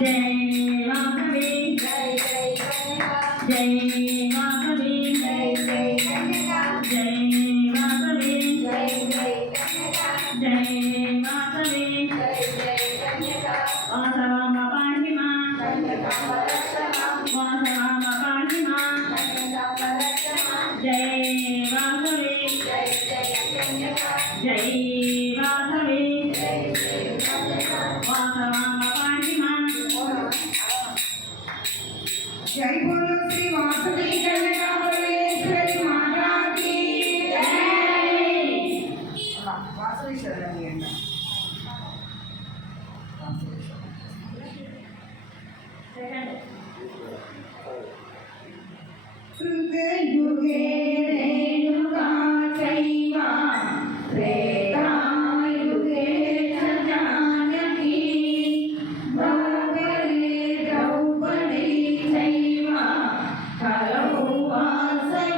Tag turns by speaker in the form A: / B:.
A: Jai Ram Jai Jai Jai Ram Jai
B: Bye.